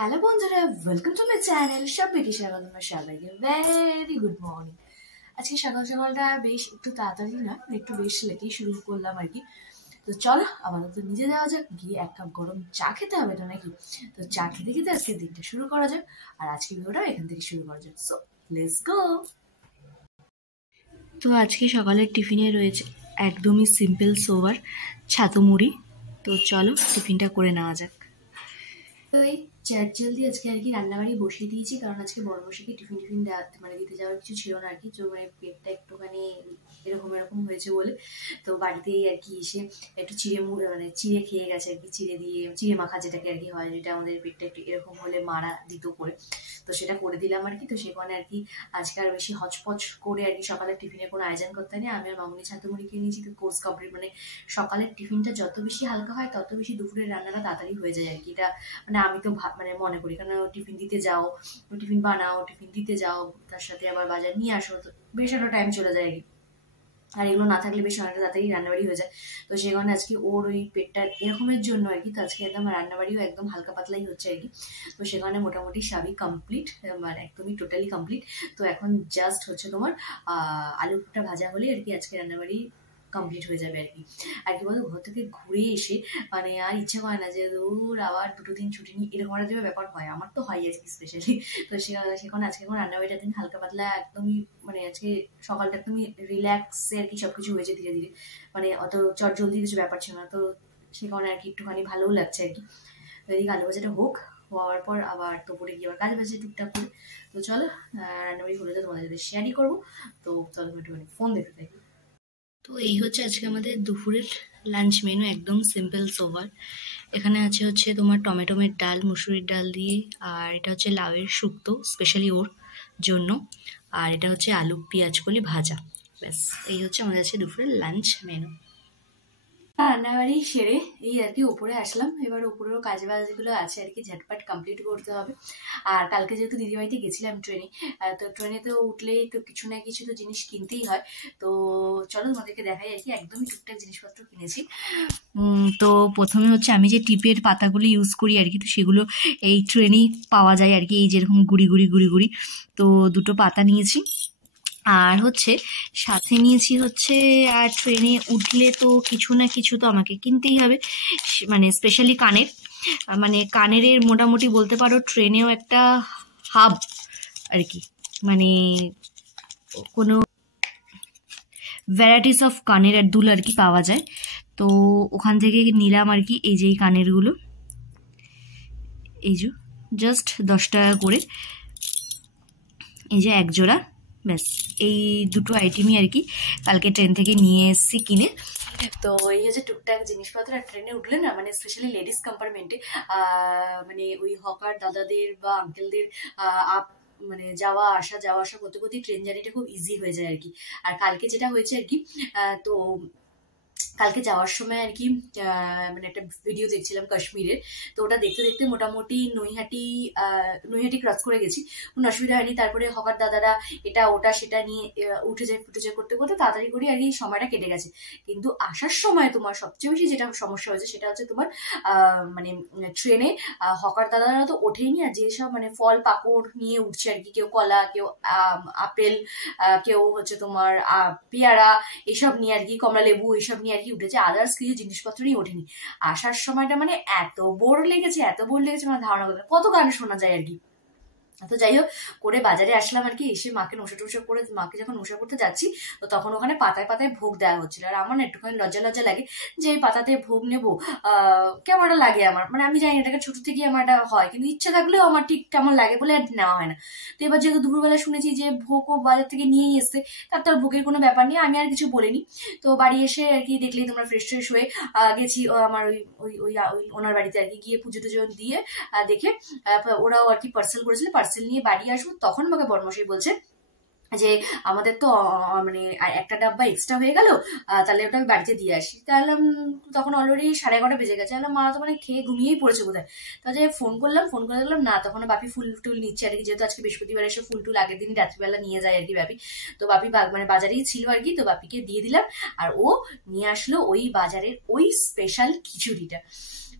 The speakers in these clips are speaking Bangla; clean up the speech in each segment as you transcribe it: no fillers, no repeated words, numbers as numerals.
হ্যালো বন্ধুরা, ওয়েলকাম টু মাই চ্যানেল। সবাইকে স্বাগত। সবাইকে ভেরি গুড মর্নিং। আজকে সকাল সকালটা বেশ একটু তাড়াতাড়ি না, একটু বেশ লেটেই শুরু করলাম আর কি। তো চলো আপাতত নিজে দেওয়া যাক, গিয়ে এক কাপ গরম চা খেতে হবে তো নাকি। তো চা খেতে খেতে আজকে দিনটা শুরু করা যাক, আর আজকে ভিডিওটা এখান থেকে শুরু করা যাক। So let's go. তো আজকে সকালের টিফিনে রয়েছে একদমই সিম্পল সোবার ছাতু মুড়ি। তো চলো টিফিনটা করে নেওয়া যাক। তো এই জলদি আজকে আর কি রান্নাবাড়ি বসিয়ে দিয়েছি, কারণ আজকে বড় বসেকে টিফিন দিতে যাওয়ার কিছু ছিল না আর কি। তো মানে পেটটা একটুখানি এরকম হয়েছে বলে তো বাড়িতেই আর কি এসে একটু চিড়ে খেয়ে গেছে আর কি। চিড়ে মাখা যেটাকে আর কি হয়, যেটা আমাদের পেটটা একটু এরকম হলে মারা দিত করে, তো সেটা করে দিলাম আর কি। তো সেখানে আর কি আজকে আর বেশি হচপচ করে আর কি সকালের টিফিনের কোনো আয়োজন করতে নেই। আমি আর মামুনি ছাতু মুড়ি খেয়ে নিয়েছি, তো কোর্স কমপ্লিট। মানে সকালের টিফিনটা যত বেশি হালকা হয় তত বেশি দুপুরের রান্নাটা তাড়াতাড়ি হয়ে যায় আর কি। এটা মানে আমি তো মনে করি, কারণ টিফিন দিতে যাও, টিফিন বানাও, টিফিন দিতে যাও, তার সাথে আবার বাজার নিয়ে আসো, তো বেশ একটা টাইম চলে যায় আর কি। আর এগুলো না থাকলে বেশ অনেকটা তাড়াতাড়ি রান্নাবাড়ি হয়ে যায়। তো সেই কারণে আজকে ওর ওই পেটটা এরকমের জন্য আর কি, তো আজকে একদম রান্নাবাড়িও একদম হালকা পাতলাই হচ্ছে আর কি। তো সেখানে মোটামুটি সবই কমপ্লিট, মানে একদমই টোটালি কমপ্লিট। তো এখন জাস্ট হচ্ছে তোমার আলুটা ভাজা হলে আর কি আজকে রান্নাবাড়ি কমপ্লিট হয়ে যাবে আর কি। আর কি বলতো, ঘর থেকে ঘুরে এসে মানে আর ইচ্ছা করে না যে দূর আবার 2 দিন ছুটি নিই, এরকম একটা যে ব্যাপার হয়, আমার তো হয় আজকে স্পেশালি। তো সেখানে আজকে এখন রান্নাবাড়িটার দিন হালকা পাতলা একদমই, মানে আজকে সকালটা একদমই রিল্যাক্সে আর কি সবকিছু হয়েছে ধীরে ধীরে, মানে অত চটজলদি কিছু ব্যাপার ছিল না। তো সে কারণে আর কি একটুখানি ভালোও লাগছে আর কি। তো এদিকে আলু ভাজাটা হোক, হওয়ার পর আবার দুপুরে গিয়ে আবার কাজ বাজে টুকটাক করে। তো চলো রান্নাবাড়ি হলে তো তোমাদের সাথে শেয়ারই করবো। তো চলো একটুখানি ফোন দেখতে থাকি। তো এই হচ্ছে আজকে আমাদের দুপুরের লাঞ্চ মেনু, একদম সিম্পল সোবার। এখানে হচ্ছে তোমার টমেটোমের ডাল, মুসুরির ডাল দিয়ে, আর এটা হচ্ছে লাউয়ের শুক্তো স্পেশালি ওর জন্য, আর এটা হচ্ছে আলু পেঁয়াজ কলি ভাজা। ব্যাস এই হচ্ছে আমাদের আজকে দুপুরের লাঞ্চ মেনু। রান্নাবাড়ি সেরে এই আর কি উপরে আসলাম। এবার উপরেও কাজ বাজগুলো আছে আর কি, ঝটপট কমপ্লিট করতে হবে। আর কালকে যেহেতু দিদিবাড়িতে গেছিলাম ট্রেনে, তো ট্রেনে তো উঠলেই তো কিছু না কিছু তো জিনিস কিনতেই হয়। তো চলো তোমাদেরকে দেখাই আর কি, একদমই টুকটাক জিনিসপত্র কিনেছি। তো প্রথমে হচ্ছে আমি যে টিপের পাতাগুলো ইউজ করি আর কি, তো সেগুলো এই ট্রেনেই পাওয়া যায় আর কি, এই যেরকম গুড়ি গুড়ি। তো 2টো পাতা নিয়েছি। আর হচ্ছে সাথে নিয়েছি হচ্ছে, আর ট্রেনে উঠলে তো কিছু না কিছু তো আমাকে কিনতেই হবে, মানে স্পেশালি কানের, মানে কানের মোটামুটি বলতে পারো ট্রেনেও একটা হাব আর কি, মানে কোনো ভ্যারাইটিস অফ কানের আর দুল আর কি পাওয়া যায়। তো ওখান থেকে নিলাম আর কি এই যে এই কানেরগুলো, এই যে জাস্ট 10 টাকা করে, এই যে এক জোড়া। ব্যাস এই 2টো আইটেমই আর কি কালকে ট্রেন থেকে নিয়ে এসেছি কিনে। তো এই হচ্ছে টুকটাক জিনিসপত্র। আর ট্রেনে উঠলে না, মানে স্পেশালি লেডিস কম্পার্টমেন্টে মানে ওই হকার দাদাদের বা আঙ্কেলদের মানে যাওয়া আসা করতে করতে ট্রেন জার্নিটা খুব ইজি হয়ে যায় আর কি। আর কালকে যেটা হয়েছে আর কি, তো কালকে যাওয়ার সময় আর কি মানে একটা ভিডিও দেখছিলাম কাশ্মীরের। তো ওটা দেখতে দেখতে মোটামুটি নৈহাটি ক্রস করে গেছি, কোনো অসুবিধা হয়নি। তারপরে হকার দাদারা এটা ওটা সেটা নিয়ে উঠে যায় করতে করতে তাড়াতাড়ি করে আর কি সময়টা কেটে গেছে। কিন্তু আসার সময় তোমার সবচেয়ে বেশি যেটা সমস্যা হয়েছে সেটা হচ্ছে তোমার মানে ট্রেনে হকার দাদারা তো ওঠেনি, আর যেসব মানে ফল পাকড় নিয়ে উঠছে আর কি, কেউ কলা, কেউ আপেল, কেউ হচ্ছে তোমার পেয়ারা, এসব নিয়ে আর কি, কমলা লেবু, এসব নিয়ে আর কি উঠেছে। আদার্স কিছু জিনিসপত্র নিয়ে ওঠেনি। আসার সময়টা মানে এত বোর লেগেছে মানে ধারণা করতে কত গান শোনা যায় আর কি। তো যাই হোক করে বাজারে আসলাম আর কি। এসে মাকে নশা করে, মাকে যখন নশা করতে যাচ্ছি, তো তখন ওখানে পাতায় পাতায় ভোগ দেওয়া হচ্ছিল। আর আমার না একটুখানি লজ্জা লাগে যে এই পাতাতে ভোগ নেবো, কেমন একটা লাগে আমার, মানে আমি জানি এটাকে ছোট থেকে আমার এটা হয়, কিন্তু ইচ্ছা থাকলেও আমার ঠিক কেমন লাগে বলে নেওয়া হয় না। তো এবার যেহেতু দুপুরবেলা শুনেছি যে ভোগও বাজার থেকে নিয়েই এসছে, তার তো আর ভোগের কোনো ব্যাপার নেই, আমি আর কিছু বলিনি। তো বাড়ি এসে আর কি দেখলেই তোমরা ফ্রেশ হয়ে গেছি আমার ওই ওনার বাড়িতে আর কি, গিয়ে পুজো টুজো দিয়ে দেখে ওরাও আর কি পার্সেল করেছিল, পার্সেল নিয়ে বাড়ি আসবো। তখন আমাকে বড়মশাই বলছে যে আমাদের তো মানে একটা ডাব্বা এক্সট্রা হয়ে গেল, তাহলে ওটা আমি বাড়িতে দিয়ে আসি। তাহলে তখন অলরেডি 11:30 বেজে গেছে। তাহলে মা তো মানে খেয়ে ঘুমিয়েই পড়েছে বোধহয়। তাহলে ফোন করে দেখলাম না, তখন বাপি ফুল টুল নিচ্ছে আর কি, যেহেতু আজকে বৃহস্পতিবার এসে ফুল টুল আগের দিন রাত্রিবেলা নিয়ে যায় আর কি বাপি। তো বাপি মানে বাজারেই ছিল আর কি, তো বাপিকে দিয়ে দিলাম। আর ও নিয়ে আসলো ওই বাজারের ওই স্পেশাল খিচুড়িটা।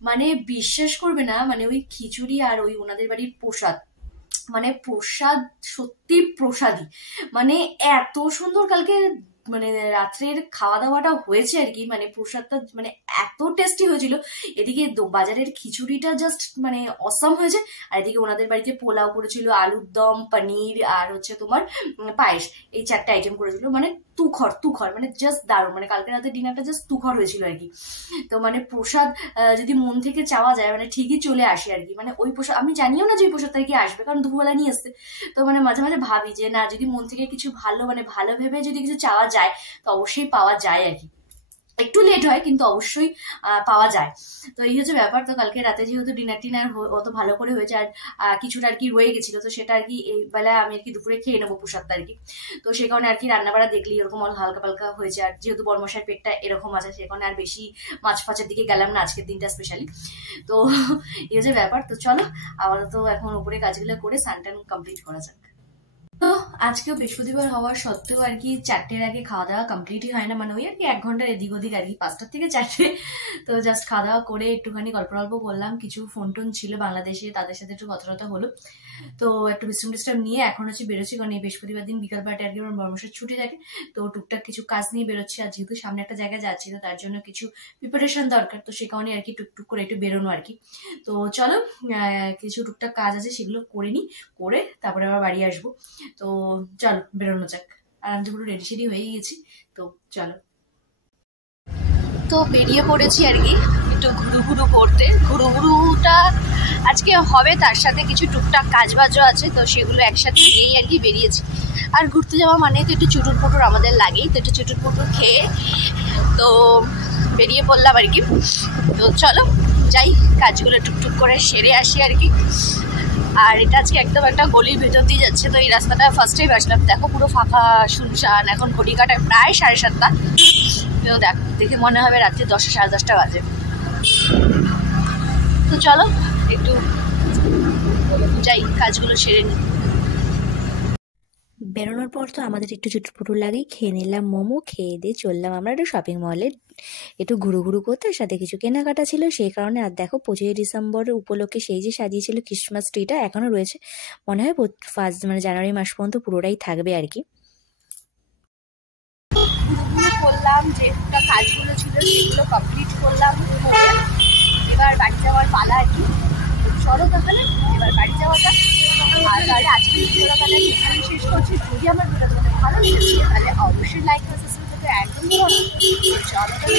মানে বিশ্বাস করবে না, মানে ওই খিচুড়ি আর ওই ওনাদের বাড়ির প্রসাদ, মানে প্রসাদ সত্যি প্রসাদই, মানে এত সুন্দর কালকে মানে রাত্রের খাওয়া দাওয়াটা হয়েছে আর কি, মানে প্রসাদটা মানে এত টেস্টি হয়েছিল। এদিকে বাজারের খিচুড়িটা জাস্ট মানে অসাম হয়েছে, আর এদিকে ওনাদের বাড়িতে পোলাও করেছিল, আলুর দম, পনির আর হচ্ছে তোমার পায়েস, এই 4টে আইটেম করেছিল, মানে তুখর তুখর, মানে জাস্ট দারুণ, মানে কালকে রাতের ডিনারটা জাস্ট তুখর হয়েছিল আর কি। তো মানে প্রসাদ যদি মন থেকে চাওয়া যায় মানে ঠিকই চলে আসে আর কি, মানে ওই প্রসাদ আমি জানিও না যে ওই প্রসাদটা কি আসবে, কারণ দুপুরবেলা নিয়ে আসছে। তো মানে মাঝে মাঝে ভাবি যে না, যদি মন থেকে কিছু ভালো মানে ভালো ভেবে যদি কিছু চাওয়া যায় তো অবশ্যই পাওয়া যায় আর কি, একটু লেট হয় কিন্তু অবশ্যই পাওয়া যায়। তো এই হচ্ছে ব্যাপার। তো কালকে রাতে যেহেতু ডিনার অত ভালো করে হয়েছে, আর কিছুটা আর কি রয়ে গেছিল, তো সেটা আর কি এই বেলায় আমি আর কি দুপুরে খেয়ে নেবো প্রসাদটা আর কি। তো সে কারণে আর কি রান্নাবাড়া দেখলি এরকম হালকা পালকা হয়েছে, আর যেহেতু বড়মশাইয়ের পেটটা এরকম আছে সে কারণে আর বেশি মাছ ফাছের দিকে গেলাম না আজকের দিনটা স্পেশালি। তো এই হচ্ছে ব্যাপার। তো চলো আপাতত এখন উপরে কাজগুলো করে স্নান কমপ্লিট করা যাক। তো আজকেও বৃহস্পতিবার হওয়ার সত্ত্বেও আর কি 4টের আগে খাওয়া দাওয়া কমপ্লিটই হয় না, মানে ওই আর কি 1 ঘন্টার এদিক ওদিক আর কি, 5টার থেকে 4টে। তো জাস্ট খাওয়া দাওয়া করে একটুখানি গল্প করলাম, কিছু ফোন টোন ছিল বাংলাদেশে তাদের সাথে একটু কথা হলো। তো একটু বিশ্রাম নিয়ে এখন হচ্ছে বেরোচ্ছি, কারণ এই বৃহস্পতিবার দিন বিকাল পাটে আর কি আমার বর্মশের ছুটি থাকে, তো টুকটাক কিছু কাজ নিয়ে বেরোচ্ছি। আর যেহেতু সামনে একটা জায়গায় যাচ্ছি তো তার জন্য কিছু প্রিপারেশন দরকার, তো সে কারণে আর কি টুকটুক করে একটু বেরোনো আর কি। তো চলো কিছু টুকটাক কাজ আছে সেগুলো করে নিই, করে তারপরে আবার বাড়ি আসবো। তো চলো বেরোনো যাক। আর আমি তো পুরো রেডি সেডি হয়ে গেছি, তো চলো। তো বেরিয়ে পড়েছি আর কি একটু ঘুরু করতে। ঘুরুটা আজকে হবে, তার সাথে কিছু টুকটাক কাজবাজও আছে, তো সেগুলো একসাথে নিয়েই আর কি বেরিয়েছি। আর ঘুরতে যাওয়া মানে তো একটু চুটুর পুটুর আমাদের লাগেই, তো একটু চুটুর পুটুর খেয়ে তো বেরিয়ে পড়লাম আর কি। তো চলো যাই, কাজগুলো টুকটুক করে সেরে আসি আর কি। আর এটা আজকে একদম একটা গলির ভেতর দিয়ে যাচ্ছে, তো এই রাস্তাটা ফার্স্ট টাইম আসলাম, দেখো পুরো ফাঁকা শুনশান। এখন ঘড়ি কাটায় প্রায় 7:30। তো দেখে মনে হবে রাত্রি 10টা 10:30 বাজে। তো চলো একটু যাই, কাজগুলো সেরে নিই। বেরোনোর পর তো আমাদের একটু চুটপুটুর লাগেই, খেয়ে নিলাম মোমো, খেয়ে দিয়ে চললাম আমরা একটু শপিং মলে একটু ঘুরু করতে, সাথে কিছু কেনাকাটা ছিল সেই কারণে। আর দেখো 25 ডিসেম্বর উপলক্ষে সেই যে সাজিয়েছিল ক্রিসমাস ট্রিটা এখনও রয়েছে, মনে হয় মানে জানুয়ারি মাস পর্যন্ত পুরোটাই থাকবে আর কি। করলাম যে একটা কাজগুলো ছিল সেগুলো কমপ্লিট করলাম, এবার বাড়ি যাওয়ার পালা আর কি। চলো তাহলে এবার বাড়ি যাওয়াটা। আর তাহলে আজকের ভিডিওটা তাহলে এখানেই শেষ করছি। যদি আমার ভিডিওটা ভালো লেগেছে তাহলে অবশ্যই লাইক করে সাবস্ক্রাইব করতে একদম ভুলো না। চলো তাহলে